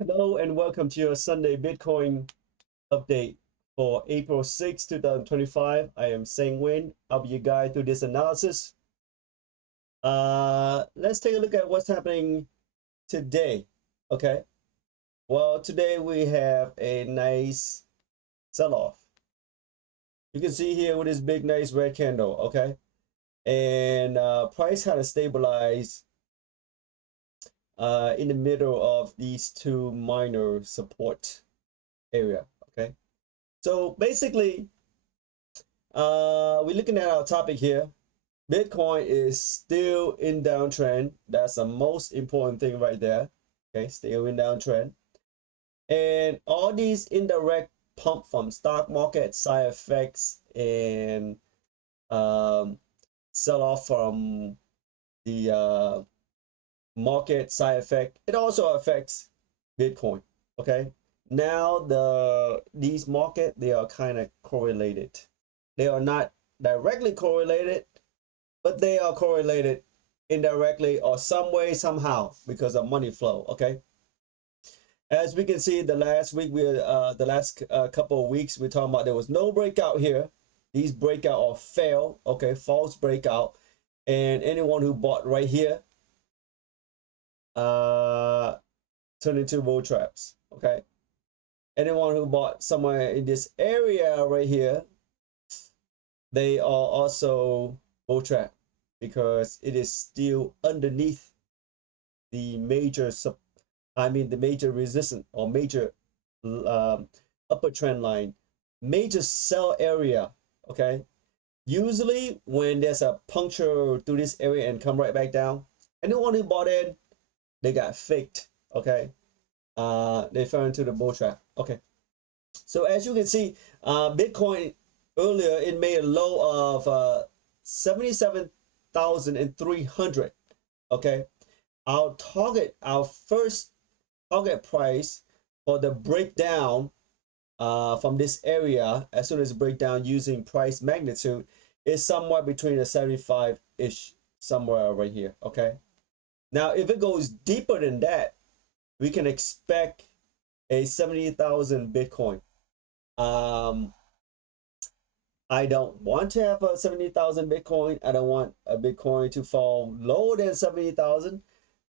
Hello and welcome to your Sunday Bitcoin update for April 6, 2025. I am Nguyen. I'll be your guide through this analysis. Let's take a look at what's happening today. Okay. Well, today we have a nice sell-off. You can see here with this big, nice red candle. Okay. And price kind of stabilized in the middle of these two minor support area. Okay. So basically, we're looking at our topic here. Bitcoin is still in downtrend. That's the most important thing right there. Okay, still in downtrend. And all these indirect pump from stock market side effects and sell off from the market side effect, it also affects Bitcoin. Okay. Now these market, they are kind of correlated. They are not directly correlated, but they are correlated indirectly or some way, somehow, because of money flow. Okay. As we can see, the last week, the last couple of weeks, we're talking about there was no breakout here. These breakout or fail. Okay, false breakout. And anyone who bought right here turned into bull traps. Okay. Anyone who bought somewhere in this area right here, they are also bull trap because it is still underneath the major the major resistance or major upper trend line, major sell area. Okay. Usually when there's a puncture through this area and come right back down, anyone who bought in, they got faked. Okay. They fell into the bull trap. Okay. So as you can see, Bitcoin earlier it made a low of 77,300. Okay, our first target price for the breakdown from this area, as soon as breakdown using price magnitude, is somewhere between a 75-ish, somewhere right here. Okay, now if it goes deeper than that, we can expect a 70,000 Bitcoin. I don't want to have a 70,000 Bitcoin. I don't want a Bitcoin to fall lower than 70,000.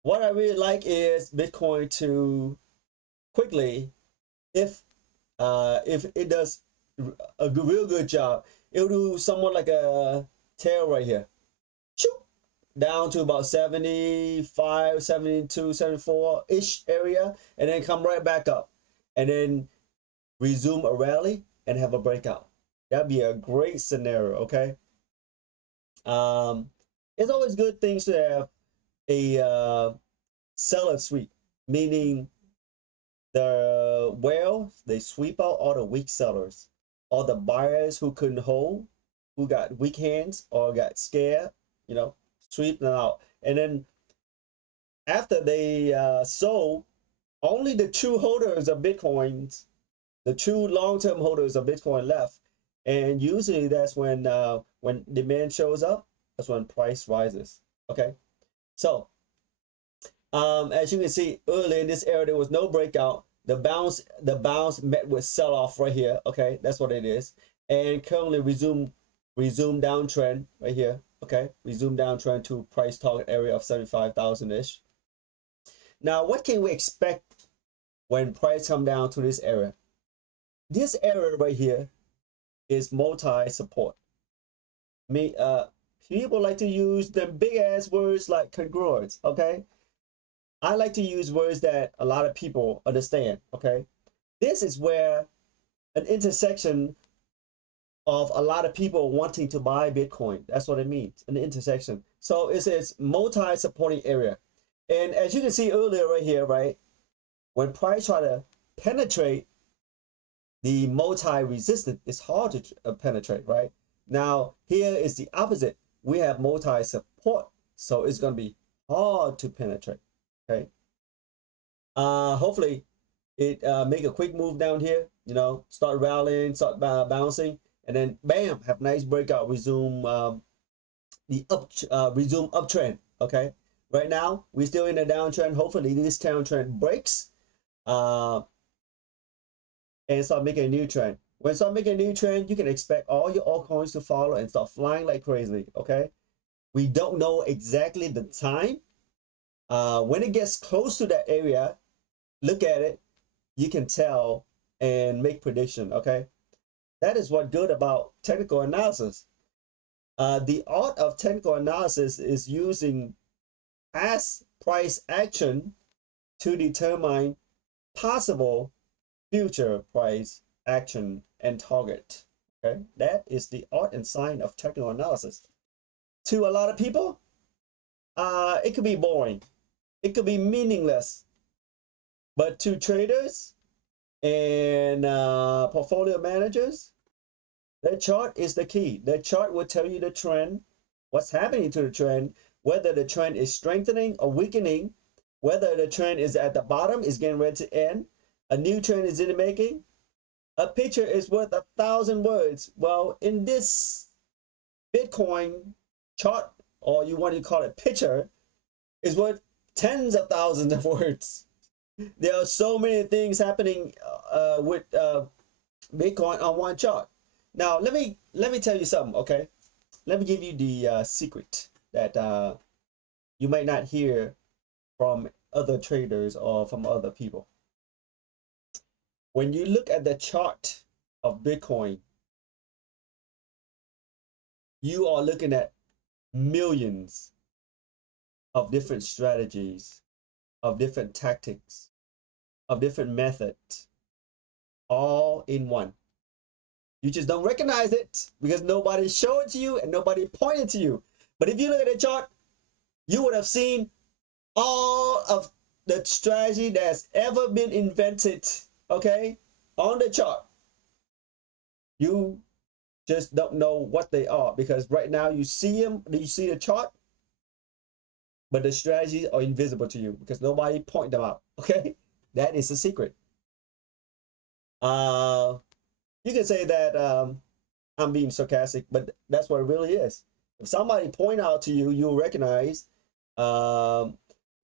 What I really like is Bitcoin to quickly, if it does a real good job, it'll do somewhat like a tail right here. Shoot, down to about 75, 72, 74-ish area, and then come right back up. And then resume a rally and have a breakout. That'd be a great scenario. Okay. It's always good things to have a seller sweep, meaning they sweep out all the weak sellers, all the buyers who couldn't hold, who got weak hands or got scared, sweep them out. And then after they sold, only the true holders of Bitcoins, the true long-term holders of Bitcoin left. And usually that's when demand shows up, that's when price rises. Okay. So as you can see earlier in this area, there was no breakout. The bounce met with sell-off right here. Okay, that's what it is. And currently resume downtrend right here. Okay, resume downtrend to price target area of 75,000-ish. Now, what can we expect when price come down to this area? This area right here is multi-support. People like to use the big ass words like congruence. Okay, I like to use words that a lot of people understand. Okay, this is where an intersection of a lot of people wanting to buy Bitcoin. That's what it means, an intersection. So it says multi-supporting area, and as you can see earlier right here, right, when price try to penetrate the multi-resistant, it's hard to penetrate, right? Now here is the opposite. We have multi-support, so it's going to be hard to penetrate. Okay. Hopefully it make a quick move down here, start rallying, start bouncing, and then bam, have nice breakout, resume resume uptrend. Okay, right now we're still in a downtrend. Hopefully this downtrend breaks, uh, and start making a new trend. When start making a new trend, you can expect all your altcoins to follow and start flying like crazy. Okay, we don't know exactly the time. When it gets close to that area, look at it. You can tell and make prediction. Okay, that is what good about technical analysis. The art of technical analysis is using past price action to determine possible future price action and target. Okay, that is the art and science of technical analysis. To a lot of people, it could be boring, it could be meaningless, but to traders and portfolio managers, their chart is the key. Their chart will tell you the trend, what's happening to the trend, whether the trend is strengthening or weakening, whether the trend is at the bottom, is getting ready to end, a new trend is in the making. A picture is worth 1,000 words. Well, in this Bitcoin chart, or you want to call it picture, is worth tens of thousands of words. There are so many things happening with Bitcoin on one chart. Now, let me tell you something, okay? Let me give you the secret that you might not hear from other traders or from other people. When you look at the chart of Bitcoin, you are looking at millions of different strategies, of different tactics, of different methods, all in one. You just don't recognize it because nobody showed it to you and nobody pointed to you. But if you look at the chart, you would have seen all of the strategy that's ever been invented, okay, on the chart. You just don't know what they are because right now you see them, you see the chart, but the strategies are invisible to you because nobody point them out, okay? That is the secret. You can say that I'm being sarcastic, but that's what it really is. If somebody point out to you, you'll recognize the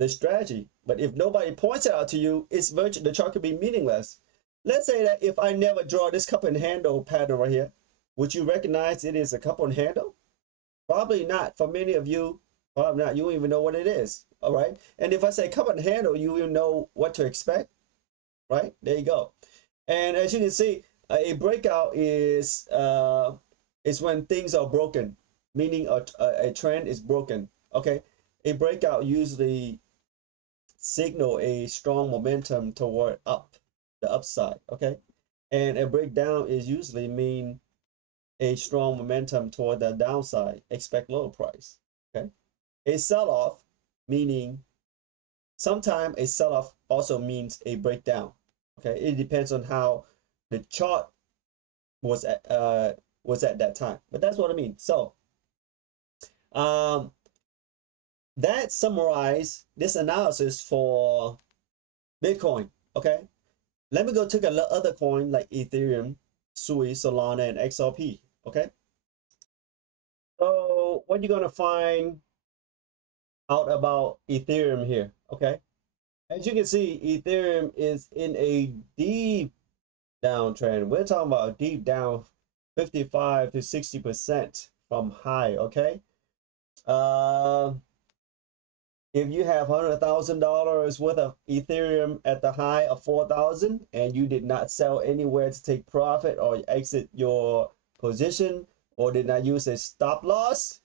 strategy. But if nobody points it out to you, it's virtual. The chart could be meaningless. Let's say that if I never draw this cup and handle pattern right here, would you recognize it is a cup and handle? Probably not. For many of you, probably not. You don't even know what it is. All right. And if I say cup and handle, you will know what to expect. Right? There you go. And as you can see, a breakout is when things are broken, meaning a trend is broken. Okay, a breakout usually signal a strong momentum toward up, the upside. Okay, and a breakdown is usually mean a strong momentum toward the downside. Expect lower price. Okay, a sell-off meaning sometimes a sell-off also means a breakdown. Okay, it depends on how the chart was at that time, but that's what I mean. So that summarize this analysis for Bitcoin. Okay, let me go take a look other coin like Ethereum, SUI, Solana, and XRP. Okay, so what you're gonna find out about Ethereum here? Okay, as you can see, Ethereum is in a deep downtrend. We're talking about deep down 55 to 60% from high. Okay, uh if you have $100,000 worth of Ethereum at the high of 4,000 and you did not sell anywhere to take profit or exit your position or did not use a stop loss,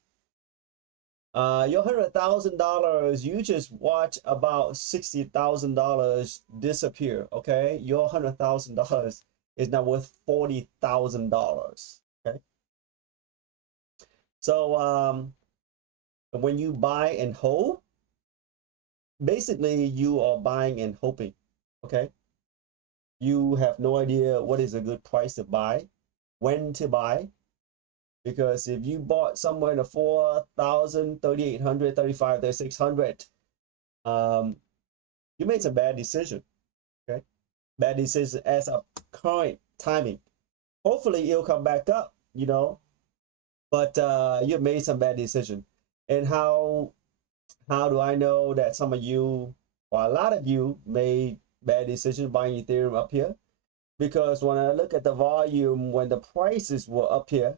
your $100,000, you just watch about $60,000 disappear. Okay, your $100,000 is now worth $40,000. Okay, so when you buy and hold, basically you are buying and hoping. Okay, you have no idea what is a good price to buy, when to buy, because if you bought somewhere in the 4,000, 3,800, 35, 3,600, you made some bad decision. Okay, bad decision as of current timing. Hopefully it'll come back up, you know, but you made some bad decision. And how do I know that some of you or a lot of you made bad decision buying Ethereum up here, because when I look at the volume, when the prices were up here,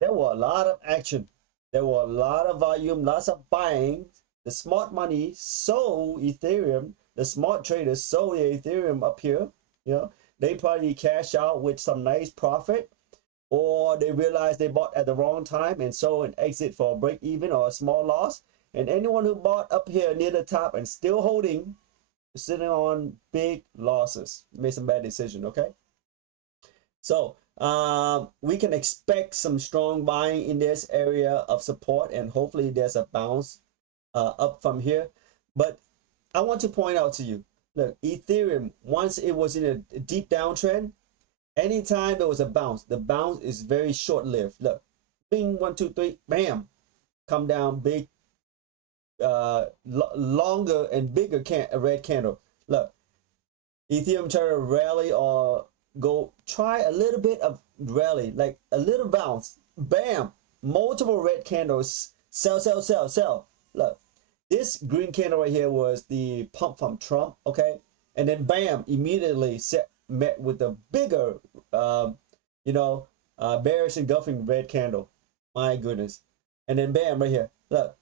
there were a lot of action. There were a lot of volume, lots of buying. The smart money sold Ethereum. The smart traders sold the Ethereum up here. You know, they probably cash out with some nice profit, or they realized they bought at the wrong time and sold and exit for a break even or a small loss. And anyone who bought up here near the top and still holding, sitting on big losses, made some bad decision. Okay, so we can expect some strong buying in this area of support, and hopefully there's a bounce up from here. But I want to point out to you, look, Ethereum, once it was in a deep downtrend, anytime there was a bounce, the bounce is very short-lived. Look, bing, 1, 2, 3, bam, come down big, longer and bigger red candle. Look, Ethereum try to rally or go, try a little bit of rally, like a little bounce, bam, multiple red candles, sell, sell, sell, sell. Look, this green candle right here was the pump from Trump, okay? And then bam, immediately met with a bigger, bearish engulfing red candle. My goodness. And then bam, right here, look,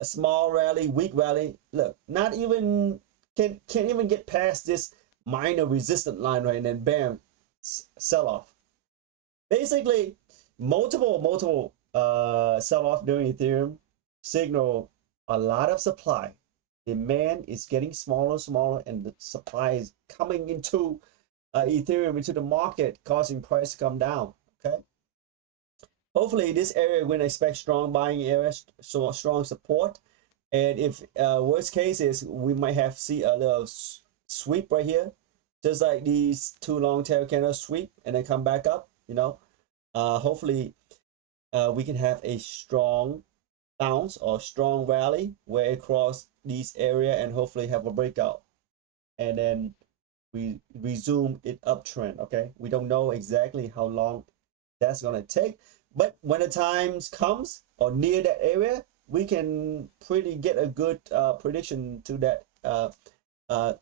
a small rally, weak rally. Look, not even, can't even get past this minor resistant line, right? And then bam, sell off. Basically, multiple sell off during Ethereum signal a lot of supply. Demand is getting smaller and smaller, and the supply is coming into Ethereum, into the market, causing price to come down. Okay, hopefully this area we're going to expect strong buying areas, so strong support. And if worst case is we might have see a little sweep right here, just like these two long tail candles sweep and then come back up. Hopefully we can have a strong bounce or strong rally where it cross these area and hopefully have a breakout, and then we resume it uptrend. Okay, we don't know exactly how long that's going to take, but when the times comes or near that area, we can pretty get a good prediction to that to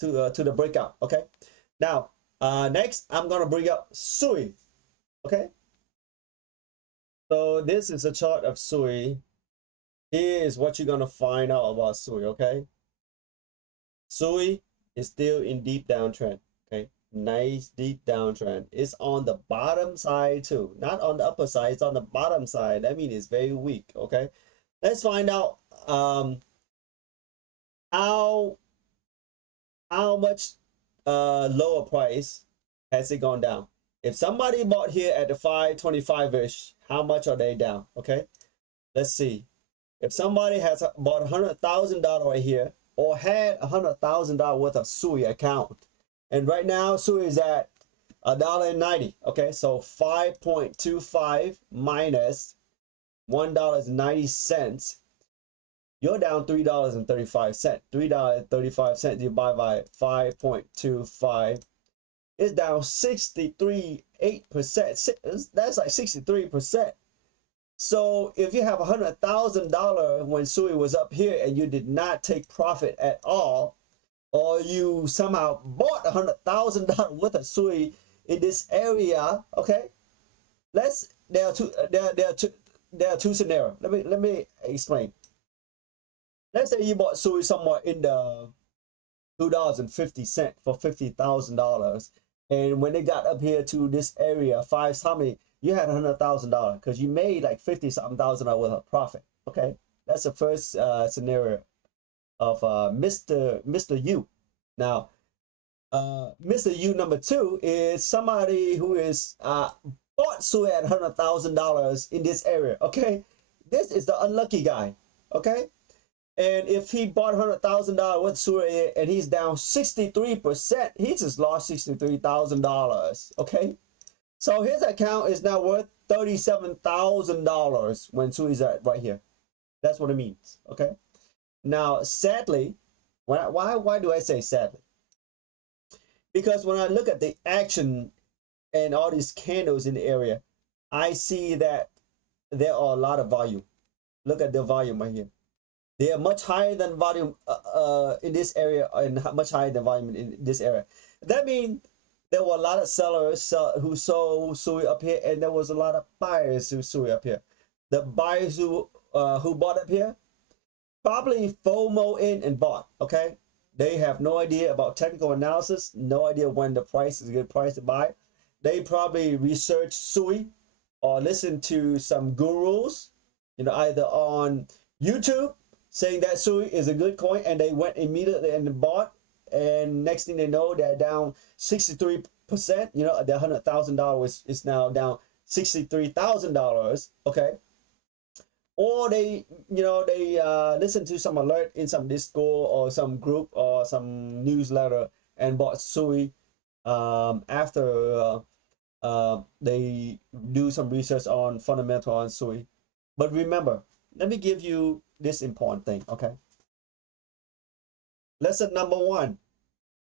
the breakout. Okay, now next I'm going to bring up SUI. Okay, so this is a chart of SUI. Here is what you're going to find out about SUI. Okay, SUI is still in deep downtrend. Okay, nice deep downtrend. It's on the bottom side too, not on the upper side. It's on the bottom side. That means it's very weak. Okay, let's find out how much lower price has it gone down. If somebody bought here at the 525-ish, how much are they down? Okay, let's see. If somebody has bought $100,000 right here, or had $100,000 worth of SUI account, and right now SUI is at $1.90. Okay, so 5.25 minus $1.90, you're down $3.35. $3.35 divided by 5.25 is down 63.8%. That's like 63%. So if you have $100,000 when SUI was up here and you did not take profit at all, or you somehow bought $100,000 worth of SUI in this area, okay? There are two scenarios. Let me explain. Let's say you bought SUI somewhere in the $2.50 for $50,000, and when it got up here to this area, you had $100,000 because you made like 50-something thousand worth of profit. Okay, that's the first scenario of Mr. U. Now, Mr. U number two is somebody who is bought SUI at $100,000 in this area. Okay, this is the unlucky guy. Okay, and if he bought $100,000 with SUI and he's down 63%, he just lost $63,000. Okay. So his account is now worth $37,000 when SUI's at right here. That's what it means. Okay. Now, sadly, why do I say sadly? Because when I look at the action and all these candles in the area, I see that there are a lot of volume. Look at the volume right here. They are much higher than volume in this area, and much higher than volume in this area. That means there were a lot of sellers who sold SUI up here, and there was a lot of buyers who SUI up here. The buyers who bought up here probably FOMO in and bought. Okay, they have no idea about technical analysis, no idea when the price is a good price to buy. They probably research SUI or listen to some gurus, either on YouTube saying that SUI is a good coin, and they went immediately and bought, and next thing they know, they're down 63%. The $100,000 is now down $63,000. Okay, or they listen to some alert in some Discord or some group or some newsletter and bought SUI after they do some research on fundamental on SUI. But remember, let me give you this important thing, okay? Lesson number 1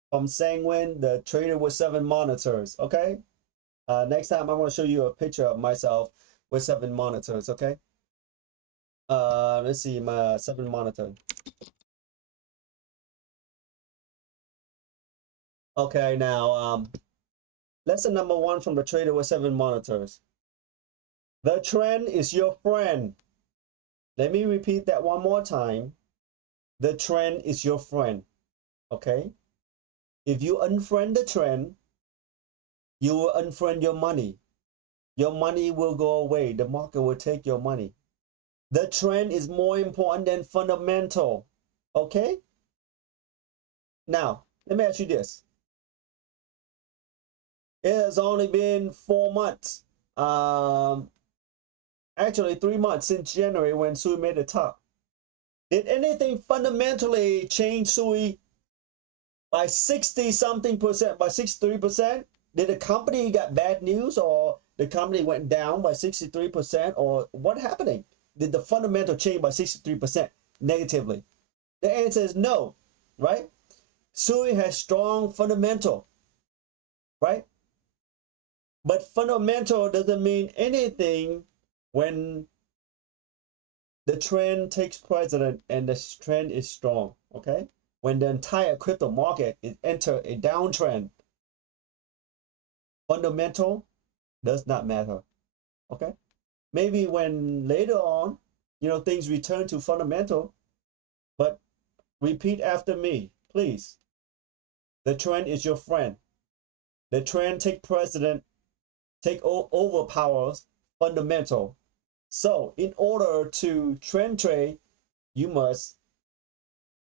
from Nguyen, the trader with 7 monitors, okay? Next time I'm going to show you a picture of myself with 7 monitors, okay? Let's see my 7 monitor. Okay, now lesson number 1 from the trader with 7 monitors. The trend is your friend. Let me repeat that one more time. The trend is your friend. Okay? If you unfriend the trend, you will unfriend your money. Your money will go away. The market will take your money. The trend is more important than fundamental. Okay? Now, let me ask you this. It has only been 4 months. Actually 3 months since January when SUI made the top. Did anything fundamentally change SUI by 60 something percent, by 63%? Did the company got bad news, or the company went down by 63%, or what happening? Did the fundamental change by 63% negatively? The answer is no, right? SUI has strong fundamental, right? But fundamental doesn't mean anything when the trend takes precedent and the trend is strong, okay? When the entire crypto market is enter a downtrend, fundamental does not matter, okay? Maybe when later on, things return to fundamental, but repeat after me, please. The trend is your friend. The trend take precedent, overpowers fundamental. So in order to trend trade, you must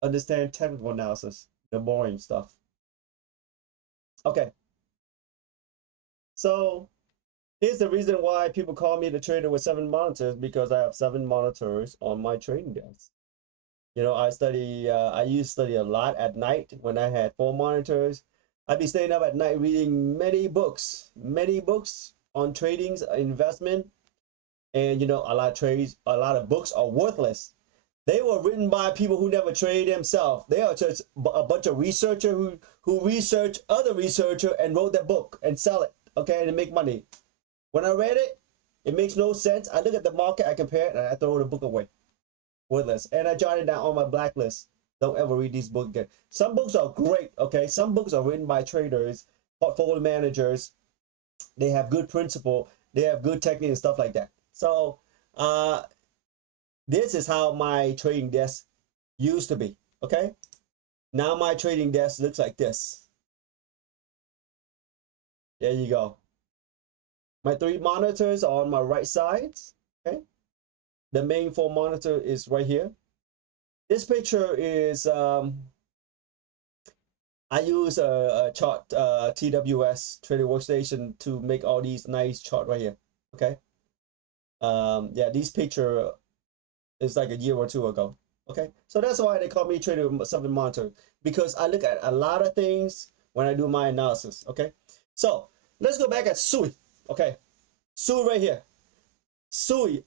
understand technical analysis, the boring stuff. Okay. So here's the reason why people call me the trader with 7 monitors, because I have 7 monitors on my trading desk. I used to study a lot at night when I had 4 monitors. I'd be staying up at night reading many books on tradings, investment, and a lot of books are worthless. They were written by people who never trade themselves. They are just a bunch of researchers who research other researcher and wrote that book and sell it, okay, and make money. When I read it, it makes no sense. I look at the market, I compare it, and I throw the book away. Worthless. And I jotted it down on my blacklist. Don't ever read these books again. Some books are great, okay? Some books are written by traders, portfolio managers. They have good principle. They have good technique and stuff like that. So this is how my trading desk used to be, okay? Now my trading desk looks like this. There you go. My 3 monitors are on my right sides, okay? The main 4 monitor is right here. This picture is, I use a chart, TWS, Trader Workstation, to make all these nice chart right here, okay? Yeah, this picture is like a year or 2 ago, okay? So that's why they call me Trader with 7 monitor, because I look at a lot of things when I do my analysis, okay? So let's go back at SUI, okay? SUI right here. SUI,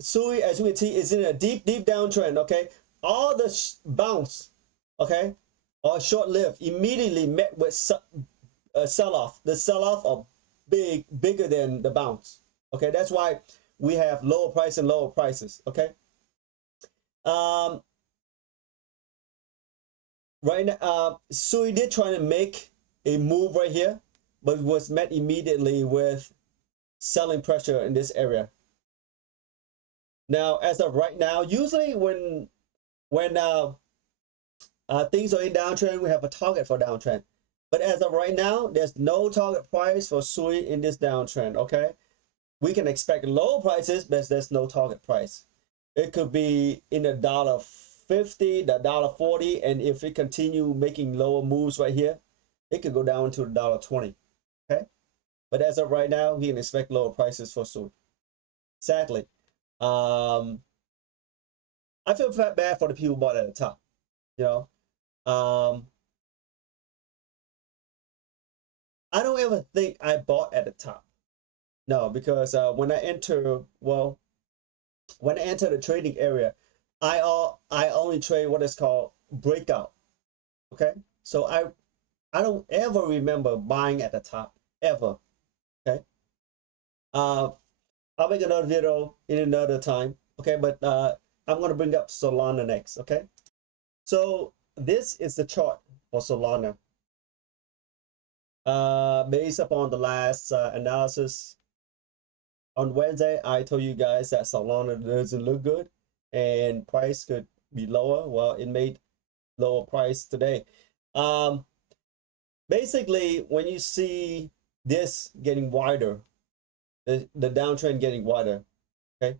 SUI, as you can see, is in a deep downtrend, okay? All the bounce, okay, are short-lived, immediately met with a sell-off. The sell-off are bigger than the bounce, okay? That's why we have lower price and lower prices, okay? right now, SUI did try to make a move right here, but was met immediately with selling pressure in this area. Now, as of right now, usually when things are in downtrend, we have a target for downtrend. But as of right now, there's no target price for SUI in this downtrend. Okay, we can expect low prices, but there's no target price. It could be in the $1.50, the $1.40, and if it continue making lower moves right here, it could go down to the $1.20. Okay, but as of right now, we can expect lower prices for SUI. Sadly, um, I feel bad for the people who bought at the top. You know, I don't ever think I bought at the top. No, because when I enter, well, when I enter the trading area, I only trade what is called breakout. Okay, so I don't ever remember buying at the top ever. Okay, uh, I'll make another video in another time. Okay, but I'm gonna bring up SOLana next. Okay, so this is the chart for SOLana. Based upon the last analysis on Wednesday, I told you guys that SOLana doesn't look good and price could be lower. Well, it made lower price today. Um, Basically, when you see this getting wider, the downtrend getting wider, okay,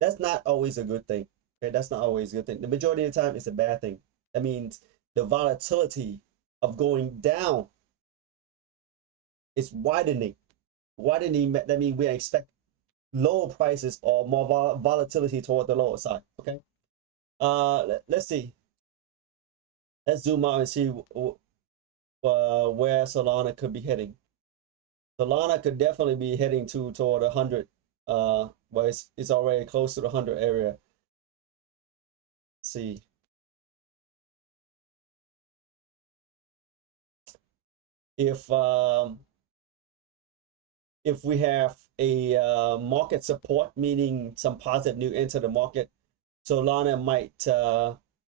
that's not always a good thing. Okay, that's not always a good thing. The majority of the time, it's a bad thing. That means the volatility of going down is widening. Widening, that means we expect lower prices or more volatility toward the lower side. Okay. Let's see. Let's zoom out and see where SOLana could be heading. SOLana could definitely be heading toward 100. But it's already close to the 100 area. Let's see. If we have a market support, meaning some positive new into the market, SOLana might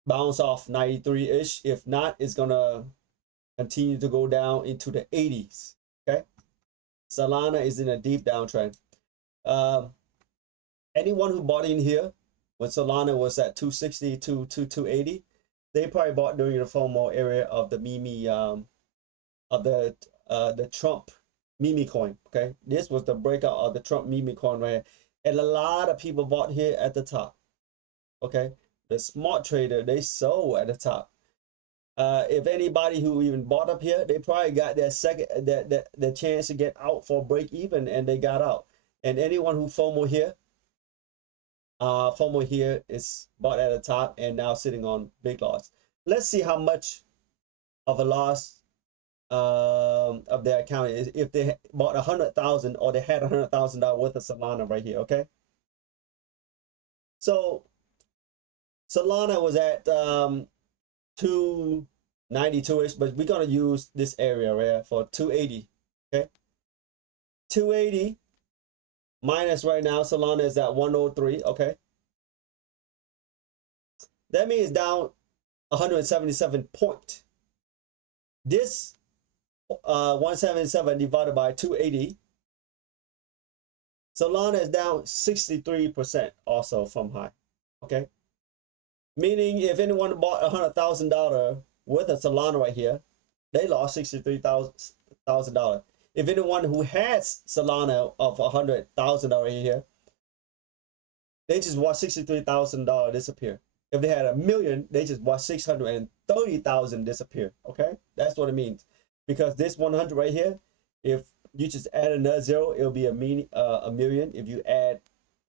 bounce off 93-ish. If not, it's gonna continue to go down into the 80s. Okay, SOLana is in a deep downtrend. Anyone who bought in here when SOLana was at 260 to 280, they probably bought during the FOMO area of the meme of the Trump meme coin. Okay, this was the breakout of the Trump meme coin right here, and a lot of people bought here at the top. Okay, the smart trader, they sold at the top. If anybody who even bought up here, they probably got their second the chance to get out for break even, and they got out. And anyone who FOMO here is bought at the top and now sitting on big loss. Let's see how much of a loss of their account is if they bought 100,000 or they had $100,000 worth of SOLana right here. Okay, so SOLana was at 292-ish, but we're gonna use this area right here for 280. Okay, 280 minus right now SOLana is at 103. Okay, that means down 177 point. This 177 divided by 280, SOLana is down 63% also from high. Okay, meaning if anyone bought $100,000 worth of SOLana right here, they lost $63,000. If anyone who has SOLana of $100,000 right here, they just watched $63,000 disappear. If they had $1 million, they just watched 630,000 disappear. Okay, that's what it means. Because this 100 right here, if you just add another zero, it'll be a million. If you add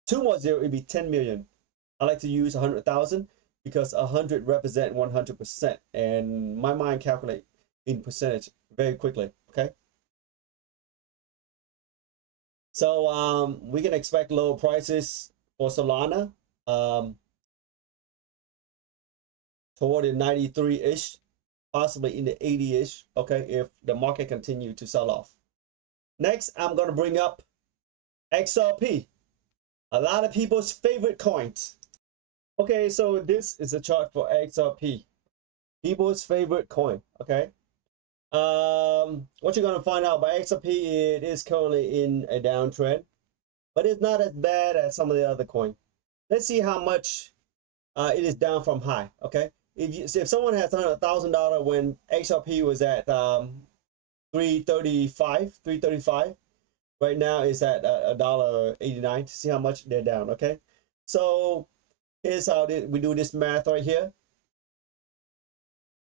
two more zero, it'll be 10 million. I like to use 100,000 because 100 represent 100%, and my mind calculate in percentage very quickly. Okay, so we can expect lower prices for SOLana toward the 93-ish, possibly in the 80-ish. Okay, if the market continue to sell off. Next, I'm going to bring up XRP, a lot of people's favorite coins. Okay, so this is a chart for XRP. people's favorite coin. Okay. What you're gonna find out by XRP, it is currently in a downtrend, but it's not as bad as some of the other coins. Let's see how much it is down from high. Okay. If someone has $100,000 when XRP was at 335, right now it's at $1.89. To see how much they're down. Okay. So here's how we do this math right here.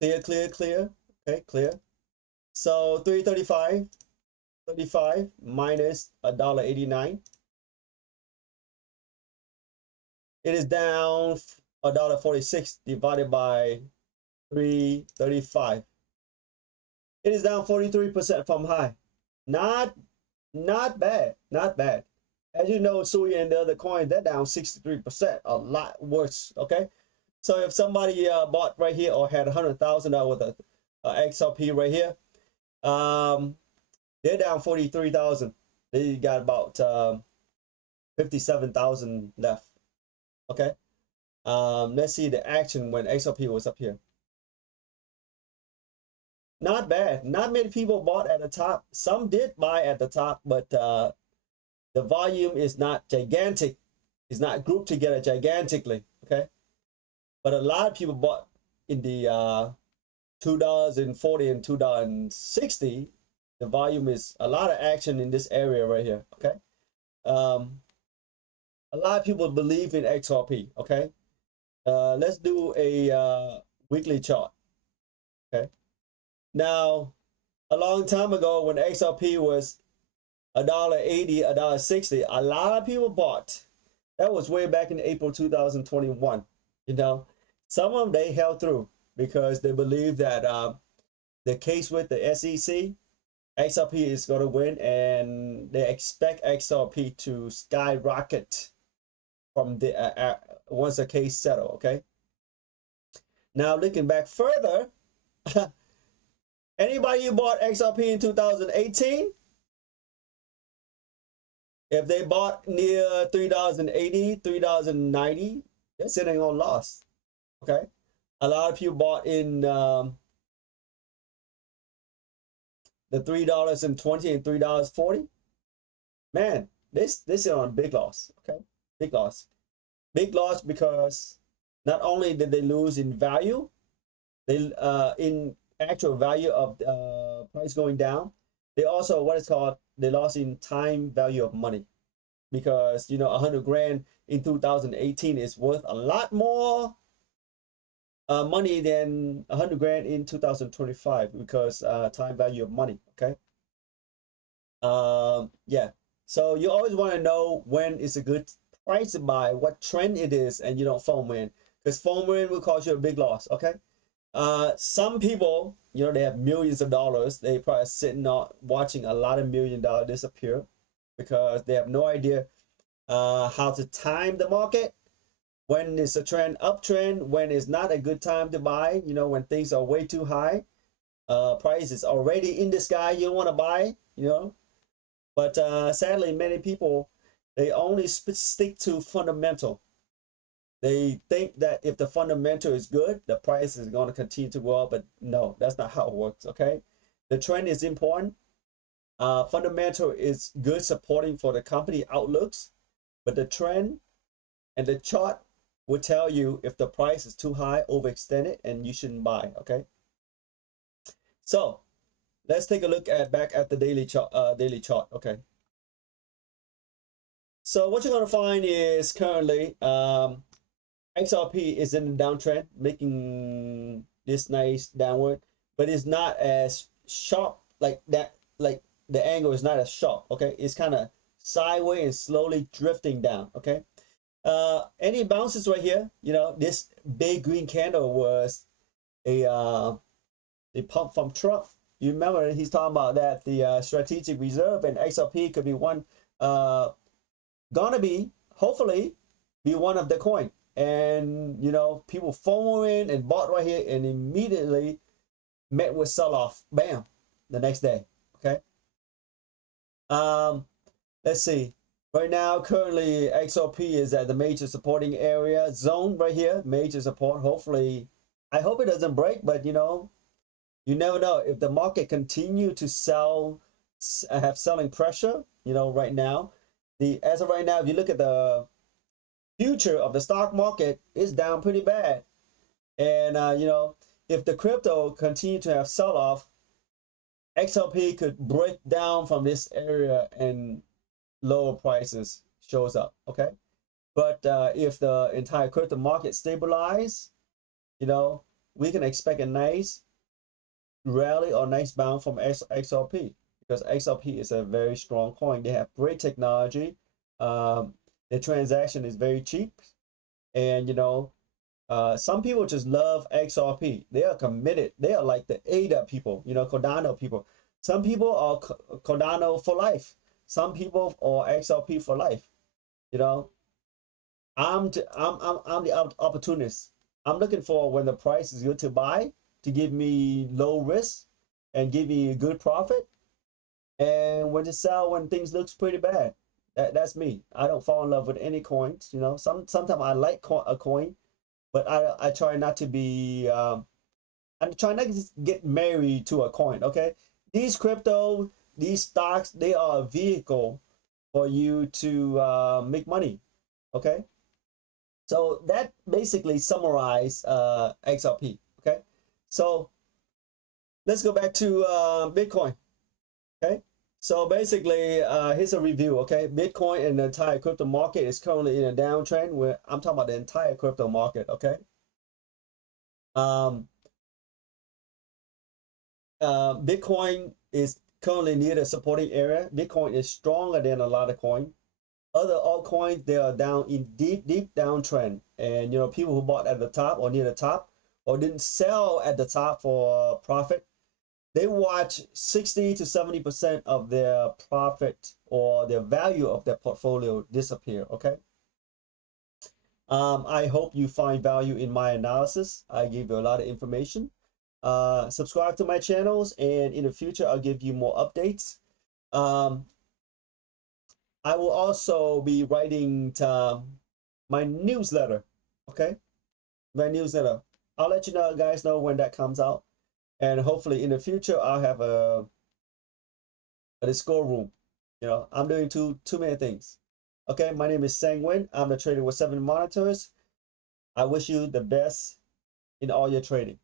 Clear. Okay, clear. So 335 minus $1.89. It is down $1.46 divided by 335. It is down 43% from high. Not bad. As you know, SUI and the other coins, they're down 63%, a lot worse. Okay. So if somebody bought right here or had $100,000 with a XRP right here, they're down 43,000. They got about 57,000 left. Okay. Let's see the action when XRP was up here. Not bad. Not many people bought at the top. Some did buy at the top, but the volume is not gigantic. It's not grouped together gigantically. Okay. But a lot of people bought in the $2.40 and $2.60. The volume is a lot of action in this area right here. Okay. A lot of people believe in XRP. Okay. Let's do a weekly chart. Okay. Now, a long time ago when XRP was $1.80, $1.60, a lot of people bought. That was way back in April 2021. You know, some of them they held through because they believe that the case with the SEC, XRP is going to win, and they expect XRP to skyrocket from the once the case settle. Okay. Now looking back further, anybody who bought XRP in 2018, if they bought near $3.80, $3.90, they're sitting on loss. Okay. A lot of people bought in the $3.20 and $3.40. Man, this is on big loss. Okay. Big loss. Big loss because not only did they lose in value, they in actual value of price going down, they also they lost in time value of money, because you know 100 grand in 2018 is worth a lot more money than 100 grand in 2025 because time value of money. Okay. Yeah. So you always want to know when is a good price to buy, what trend it is, and you don't FOMO in, because FOMO in will cause you a big loss. Okay. Some people, you know, they have millions of dollars. They probably sitting on watching a lot of $1 million disappear because they have no idea how to time the market. When it's a uptrend, when it's not a good time to buy, you know, when things are way too high, price is already in the sky, you don't want to buy, you know. But sadly, many people, they only stick to fundamental. They think that if the fundamental is good, the price is going to continue to go up, but no, that's not how it works. Okay, the trend is important. Fundamental is good supporting for the company outlooks, but the trend and the chart will tell you if the price is too high, overextended, and you shouldn't buy. Okay. So let's take a look back at the daily chart. Okay. So what you're gonna find is currently XRP is in the downtrend, making this nice downward, but it's not as sharp like that. Like the angle is not as sharp. Okay, it's kind of sideways and slowly drifting down. Okay. Any bounces right here, you know, this big green candle was a pump from Trump. You remember he's talking about that the strategic reserve and XRP could be one, gonna be, hopefully be one of the coin. And you know, people FOMO in and bought right here and immediately met with sell off, bam, the next day. Okay. Let's see. Right now, currently XRP is at the major supporting area zone right here, major support. Hopefully I hope it doesn't break, but you know, you never know if the market continue to sell, have selling pressure. You know, right now, the as of right now, if you look at the future of the stock market, is down pretty bad. And you know, if the crypto continue to have sell off, XRP could break down from this area and lower prices shows up. Okay, but if the entire crypto market stabilize, you know, we can expect a nice rally or nice bounce from XRP, because XRP is a very strong coin. They have great technology. Um, the transaction is very cheap, and you know, some people just love XRP. They are committed. They are like the ADA people, you know, Cardano people. Some people are Cardano for life. Some people are XRP for life. You know, I'm the opportunist. I'm looking for when the price is good to buy, to give me low risk and give me a good profit, and when to sell when things looks pretty bad. That's me. I don't fall in love with any coins. You know, sometimes I like a coin, but I try not to be. I'm trying not to get married to a coin. Okay, these crypto, these stocks, they are a vehicle for you to make money. Okay, so that basically summarize XRP. Okay, so let's go back to Bitcoin. Okay, so basically, here's a review. Okay, Bitcoin and the entire crypto market is currently in a downtrend. Where I'm talking about the entire crypto market. Okay, um, Bitcoin is currently near the supporting area. Bitcoin is stronger than a lot of coin. Other altcoins, they are down in deep downtrend, and you know, people who bought at the top or near the top or didn't sell at the top for profit, they watch 60 to 70% of their profit or their value of their portfolio disappear. Okay, I hope you find value in my analysis. I give you a lot of information. Subscribe to my channels, and in the future I'll give you more updates. um, I will also be writing my newsletter. Okay, my newsletter. I'll let you know, guys, know when that comes out, and hopefully in the future I'll have a Discord room. You know, I'm doing too many things. Okay, my name is Nguyen. I'm the trader with 7 monitors. I wish you the best in all your trading.